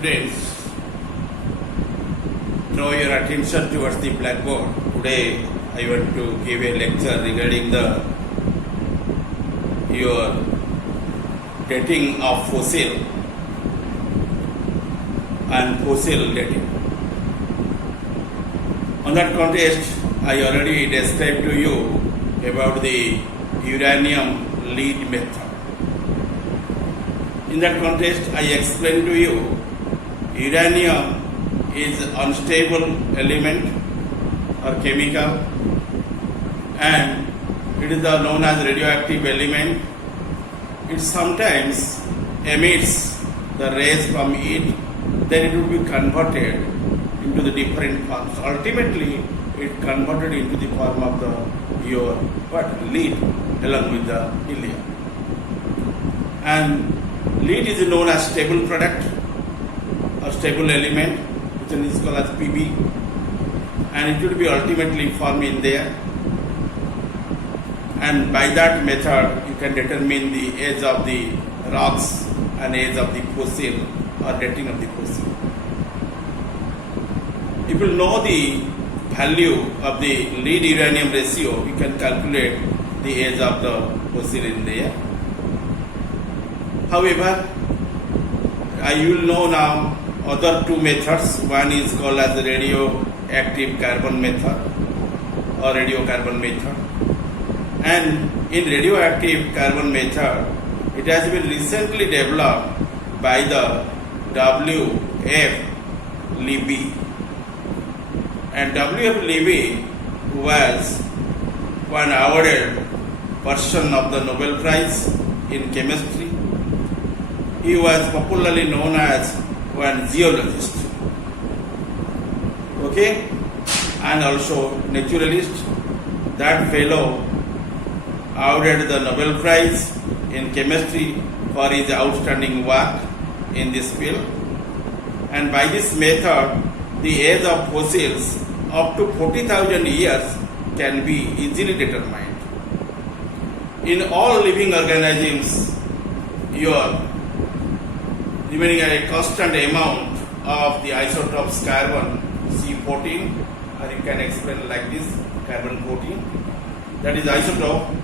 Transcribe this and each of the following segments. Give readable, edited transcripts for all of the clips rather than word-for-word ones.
Students, draw your attention towards the blackboard. Today I want to give a lecture regarding your dating of fossil and fossil dating. On that context, I already described to you about the uranium lead method. In that context, I explained to you uranium is unstable element or chemical, and it is known as radioactive element. It sometimes emits the rays from it, then it will be converted into the different forms. Ultimately, it converted into the form of your lead along with the helium. And lead is known as stable product or stable element, which is called as Pb, and it will be ultimately formed in there. And by that method, you can determine the age of the rocks and age of the fossil or dating of the fossil. If you know the value of the lead uranium ratio, you can calculate the age of the fossil in there. However, you will know now other two methods. One is called as the radioactive carbon method or radiocarbon method. And in radioactive carbon method, it has been recently developed by the W.F. Libby. And W.F. Libby was one awarded person of the Nobel Prize in chemistry. He was popularly known as one geologist, and also naturalist. That fellow awarded the Nobel Prize in chemistry for his outstanding work in this field. And by this method, the age of fossils up to 40,000 years can be easily determined. In all living organisms, your remaining a constant amount of the isotopes carbon C14, or you can explain like this, carbon 14. That is isotope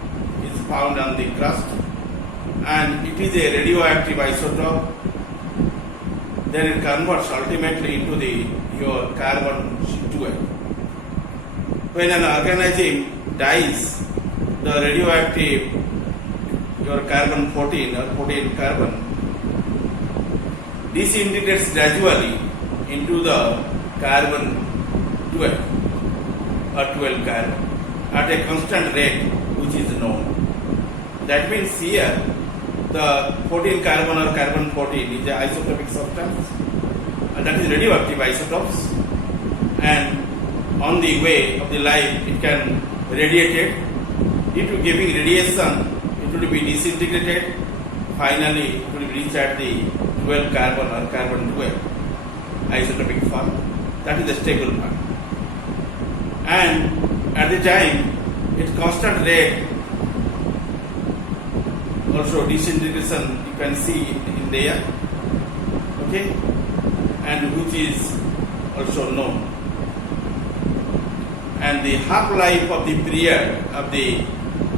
is found on the crust, and it is a radioactive isotope. Then it converts ultimately into your carbon 12. When an organism dies, the radioactive your carbon 14 or 14 carbon disintegrates gradually into the carbon 12 or 12 carbon at a constant rate which is known. That means here the 14 carbon or carbon 14 is an isotopic substance, and that is radioactive isotopes, and on the way of the life it can radiate it. Due to giving radiation, it will be disintegrated. Finally, it will reach at the 12 carbon or carbon 12 isotopic form. That is the stable part. And at the time, its constant rate, also disintegration, you can see in there, and which is also known. And the half-life of the period of the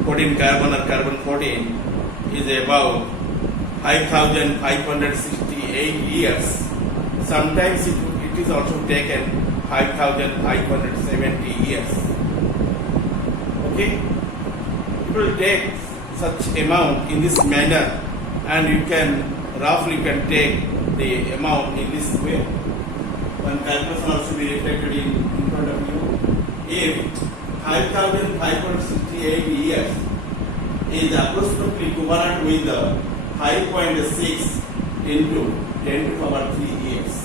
14 carbon or carbon 14 is about 5,568 years. Sometimes it is also taken 5,570 years. It will take such amount in this manner, and you can roughly take the amount in this way. One calculation also be reflected in front of you. If 5,568 years is approximately equivalent with 5.6 into 10 to the power 3 years.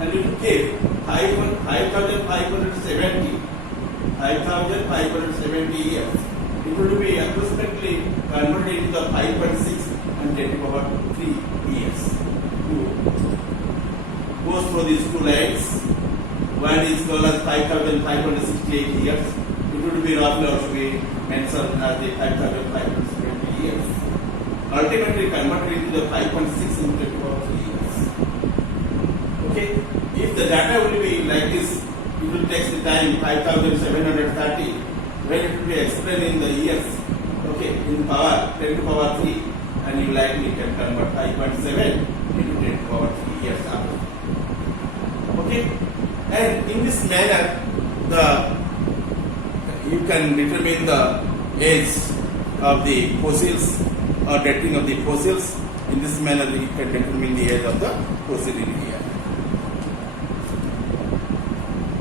And if you take 5,570 years, it will be approximately converted into the 5.6 and 10 to the power 3 years. Goes through these two lines. One is called as 5,568 years. It would be roughly also be mentioned as the 5,570 years. Ultimately converted into the 5.6 into 10 to the power 3 years. Okay, if the data will be like this, it will take the time 5730 when it will be explained in the years. Okay, in power 10 to power 3, and you likely can convert 5.7 into 10 to power 3 years after. Okay, and in this manner, you can determine the age of the fossils or dating of the fossils. In this manner, you can determine the age of the fossil in here.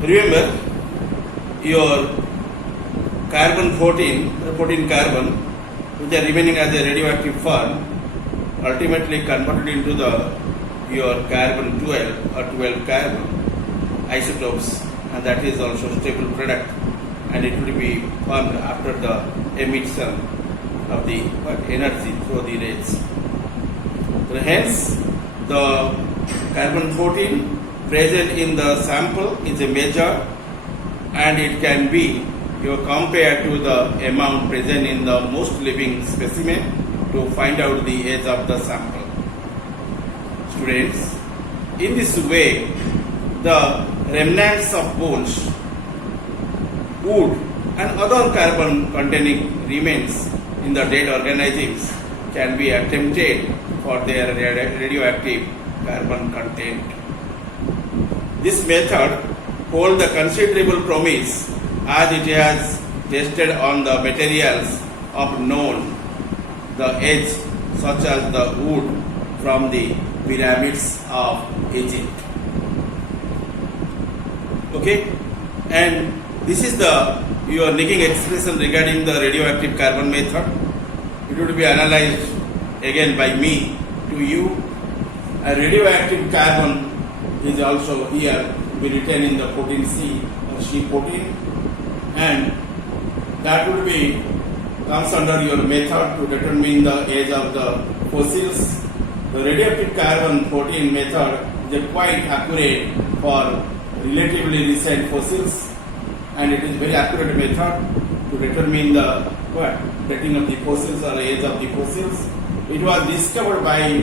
Remember, your carbon 14 carbon, which are remaining as a radioactive form, ultimately converted into your carbon 12 or 12 carbon isotopes, and that is also stable product, and it will be formed after the emission of the energy through the rays. So hence, the carbon 14 present in the sample is a measure, and it can be compared to the amount present in the most living specimen to find out the age of the sample. Students, in this way, the remnants of bones, wood, and other carbon containing remains in the dead organisms can be attempted for their radioactive carbon content. This method holds the considerable promise as it has tested on the materials of known the age, such as the wood from the pyramids of Egypt. Okay, and this is your Nicking expression regarding the radioactive carbon method. It will be analyzed again by me to you. A radioactive carbon is also here to be written in the 14C or C14, and that will be comes under your method to determine the age of the fossils. The radioactive carbon 14 method is quite accurate for relatively recent fossils, and it is very accurate method to determine the dating of the fossils or age of the fossils. It was discovered by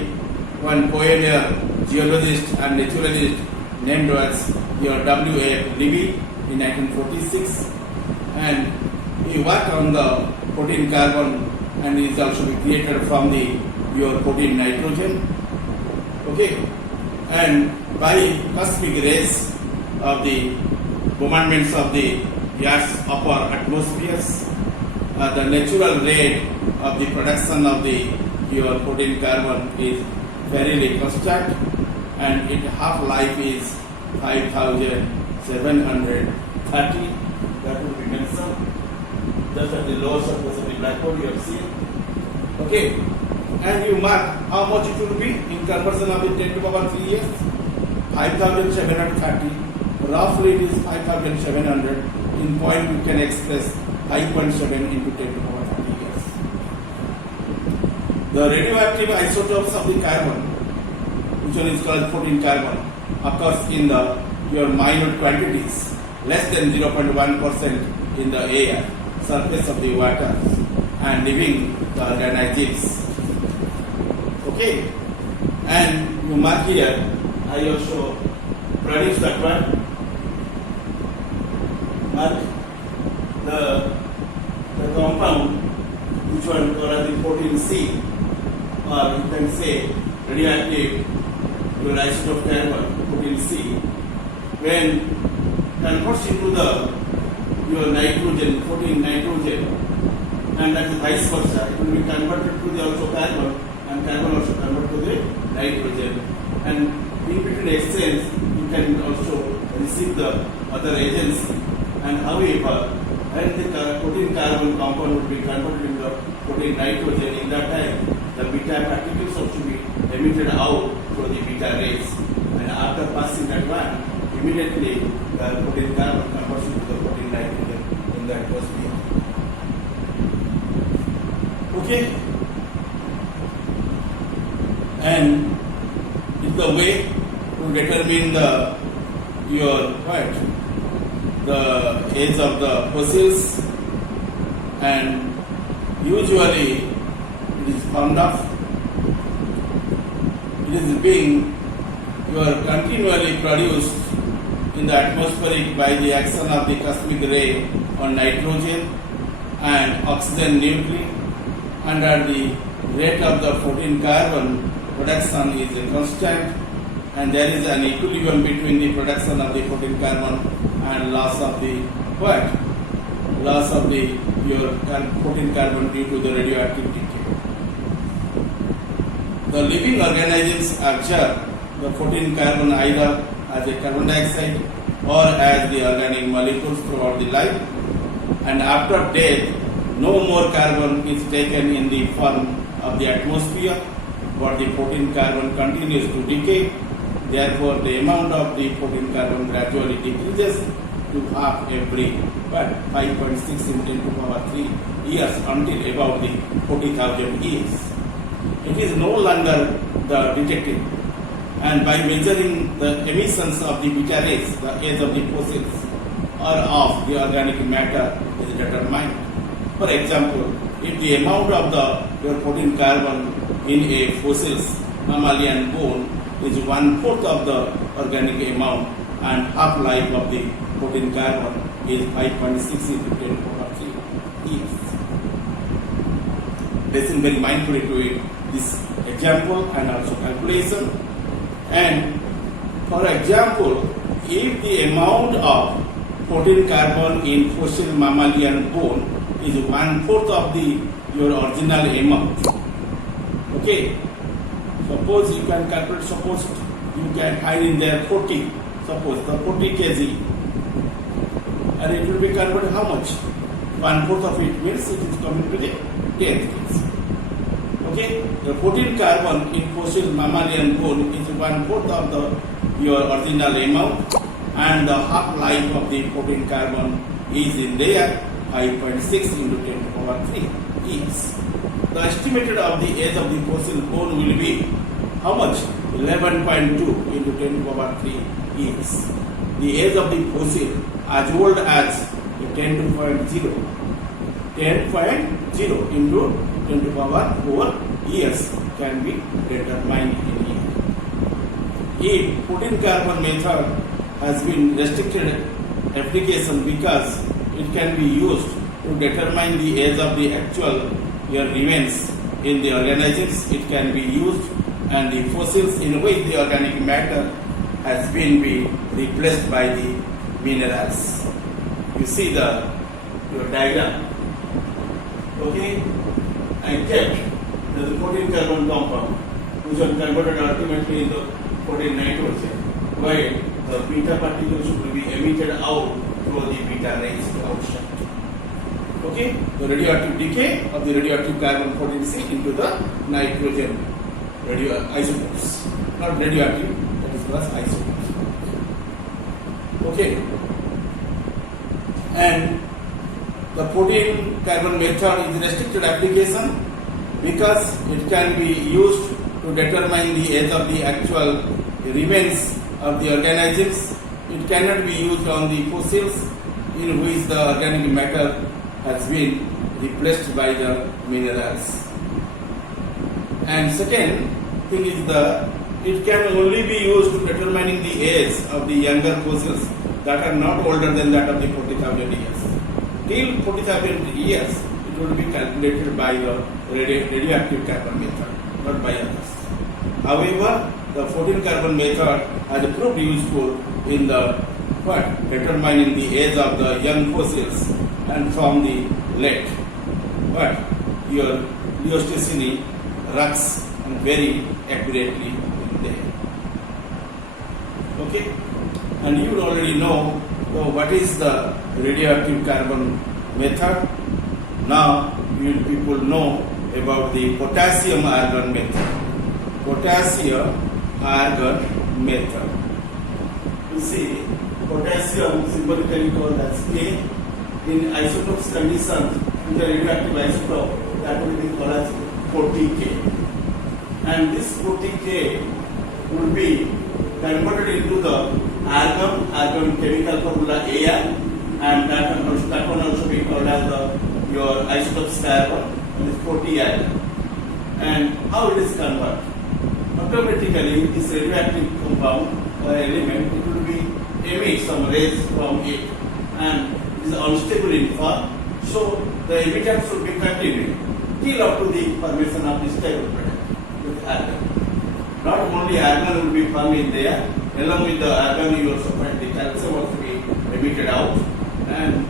one pioneer geologist and naturalist named as W.A. Libby in 1946, and he worked on the 14 carbon, and is also created from your 14 nitrogen. Okay, and by cosmic rays of the bombardments of the Earth's upper atmospheres, the natural rate of the production of your 14 carbon is very constant, and its half-life is 5730. That will be mentioned just at the lower surface of the black hole you have seen. Okay, and you mark how much it will be in conversion of the 10 to the power 3 years. 5730. Roughly it is 5700. In point you can express 5.7 into 10 to the power 30 years. The radioactive isotopes of the carbon, which one is called 14 carbon, occurs in your minute quantities, less than 0.1% in the air, surface of the water, and leaving the organisms. Okay, and you mark here, I also produce that one. Mark the compound, which one called the 14C, or you can say radioactive your isotope carbon 14C, when converts into your nitrogen, 14 nitrogen, and that is vice versa. It will be converted to the also carbon, and carbon also converted to the nitrogen. And in between exchange, you can also receive the other agents. And however, when the 14 carbon compound will be converted into 14 nitrogen, in that time, the beta particles also be emitted out through the beta rays. And after passing that one, immediately the 14 carbon converts into the 14 nitrogen in the atmosphere. Okay? And it's the way to determine the age of the fossils, and usually it is found out. It is being you are continually produced in the atmospheric by the action of the cosmic ray on nitrogen and oxygen nuclei, and at the rate of the 14 carbon production is a constant, and there is an equilibrium between the production of the 14 carbon and loss of the what? Loss of the your 14 carbon due to the radioactive decay. The living organisms absorb the 14 carbon either as a carbon dioxide or as the organic molecules throughout the life, and after death no more carbon is taken in the form of the atmosphere, but the 14 carbon continues to decay. Therefore, the amount of the 14 carbon gradually decreases to half every 5.6 in 10 to the power 3 years until about the 40,000 years. It is no longer the detected, and by measuring the emissions of the beta rays, the age of the fossils or of the organic matter is determined. For example, if the amount of your 14 carbon in a fossil's mammalian bone is 1/4 of the organic amount, and half-life of the 14 carbon is 5.6 into 10 to the power 3 years. Listen very mindfully to it, this example and also calculation. And for example, if the amount of 14 carbon in fossil mammalian bone is 1/4 of your original amount, okay, suppose you can calculate, suppose you can find in there 40, suppose the 40 kg, and it will be converted how much? 1/4 of it means it is coming to the 10 kg. Okay, the 14 carbon in fossil mammalian bone is 1/4 of your original amount, and the half-life of the 14 carbon is in there 5.6 into 10 to the power 3 years. The estimated of the age of the fossil bone will be how much? 11.2 into 10 to the power 3 years. The age of the fossil as old as 10.0 into 10 to the power 4 years can be determined in here. If 14 carbon method has been restricted application because it can be used to determine the age of the actual remains in the organisms, it can be used, and the fossils in which the organic matter has been replaced by the minerals. You see your diagram. Okay, I kept the 14 carbon compound, which are converted ultimately into 14 nitrogen, while the beta particles will be emitted out through the beta rays outside. Okay, the radioactive decay of the radioactive carbon 14C into the nitrogen isotopes, not radioactive, that is plus isotopes. Okay, and the 14 carbon method is restricted application because it can be used to determine the age of the actual remains of the organisms. It cannot be used on the fossils in which the organic matter has been replaced by the minerals. And second thing is it can only be used to determining the age of the younger fossils that are not older than that of the 40,000 years. Till 40,000 years, it will be calculated by the radioactive carbon method, not by others. However, the 14 carbon method has proved useful in determining the age of the young fossils and from the late. But your Pleistocene rocks and very accurately there. Okay, and you already know what is the radioactive carbon method. Now you people know about the potassium argon method. Potassium argon method. You see, potassium symbolically called as K. In isotopes conditions, in the radioactive isotope, that will be called as 40K. And this 40K will be converted into the argon chemical formula Ar, and that one also be called as your isotope carbon, and 40 argon. And how it is converted? Not automatically this radioactive compound or element, it will be emit some rays from it, and it is unstable in form. So the emittance should be continued till up to the formation of the stable product with argon. Not only argon will be formed in there, along with the argon you also find the calcium also be emitted out, and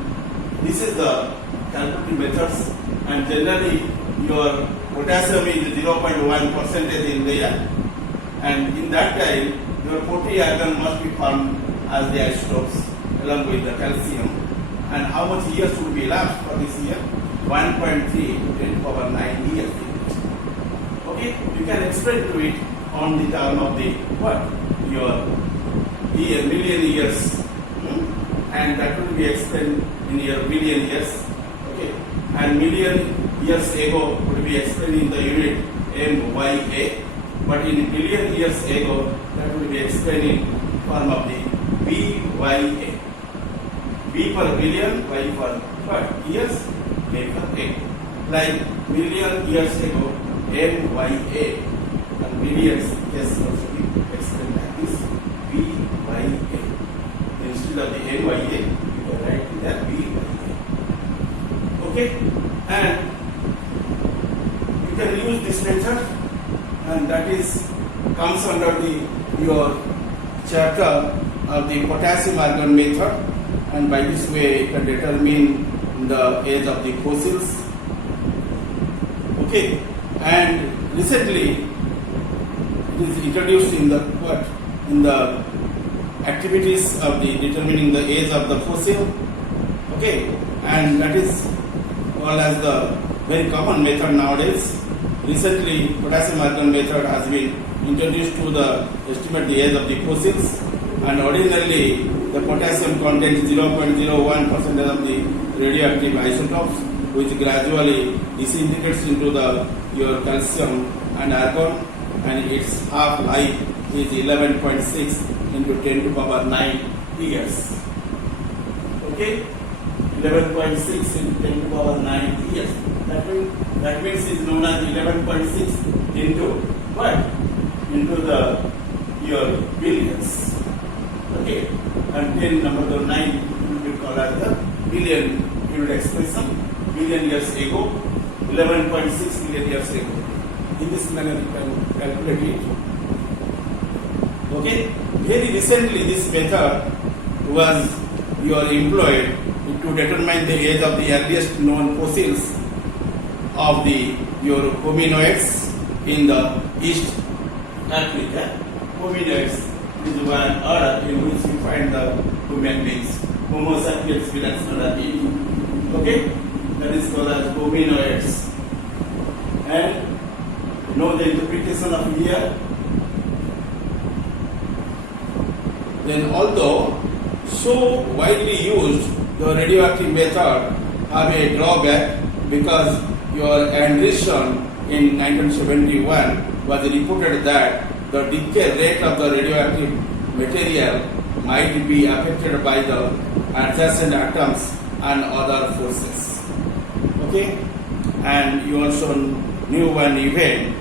this is the calculating methods. And generally your potassium is 0.1% in there, and in that time your 40 argon must be formed as the isotopes along with the calcium. And how much years would be elapsed for this year? 1.3 to 10 to the power 9 years. Okay, you can explain to it on the term of the what? Your year, million years. And that will be explained in your billion years. Okay, and million years ago would be explained in the unit MYA, but in billion years ago that will be explained in form of the BYA. B for billion, Y for what? Years, A for A. Like million years ago, MYA, and billions yes also be explained like this, BYA. Instead of the MYA, you can write it as BYA. Okay, and you can use this method, and that is comes under the your chapter of the potassium argon method. And by this way you can determine the age of the fossils. Okay, and recently it is introduced in the what? In the activities of the determining the age of the fossil. Okay, and that is called as the very common method nowadays. Recently potassium argon method has been introduced to the estimate the age of the fossils, and ordinarily the potassium contains 0.01% of the radioactive isotopes, which gradually disintegrates into the your calcium and argon, and its half-life is 11.6 into 10 to the power 9 years. Okay, 11.6 into 10 to the power 9 years. That means it is known as 11.6 into what? Into the your billions. Okay, and 10 number 9 will be called as the billion unit expression. Billion years ago, 11.6 billion years ago. In this manner you can calculate it. Okay, very recently this method was employed to determine the age of the earliest known fossils of the your hominoids in the East Africa. Hominoids is one order in which you find the human beings. Homo sapiens belongs to the people. Okay, that is called as hominoids. And you know the interpretation of here. Then although so widely used, the radioactive method have a drawback because your Anderson in 1971 was reported that the decay rate of the radioactive material might be affected by the adjacent atoms and other forces. Okay, and you also knew one event,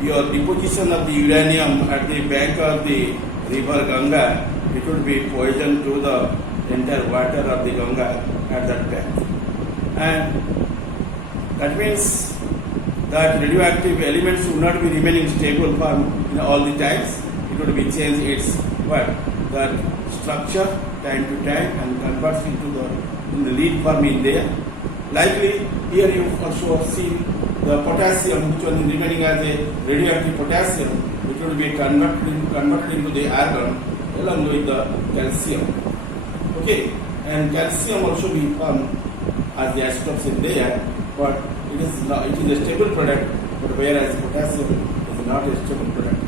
your deposition of the uranium at the bank of the river Ganga, it would be poison to the entire water of the Ganga at that time. And that means that radioactive elements would not be remaining stable for all the times. It would be changed its what? That structure time to time and converts into the lead form in there. Likely here you also see the potassium which was remaining as a radioactive potassium, which would be converted into the argon along with the calcium. Okay, and calcium also be formed as the isotopes in there, but it is a stable product, but whereas potassium is not a stable product.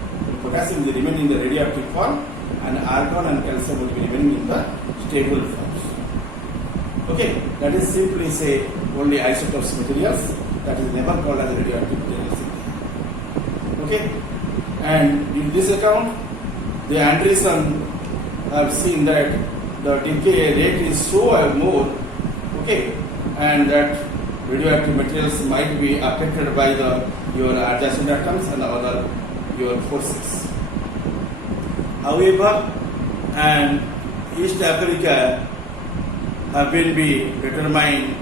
Potassium will remain in the radioactive form, and argon and calcium will be remaining in the stable forms. Okay, that is simply say only isotopes materials, that is never called as radioactive materials. Okay, and in this account, the Anderson have seen that the decay rate is so more, okay, and that radioactive materials might be affected by your adjacent atoms and other your fossils. However, and East Africa have been be determined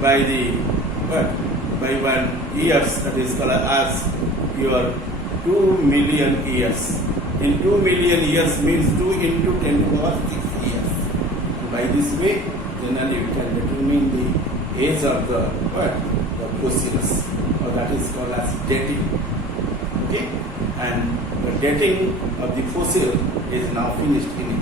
by the by 1 years, that is called as your 2 million years. In 2 million years means 2 into 10 to the power 6 years. And by this way, generally you can determine the age of the fossils, or that is called as dating. Okay, and the dating of the fossil is now finished in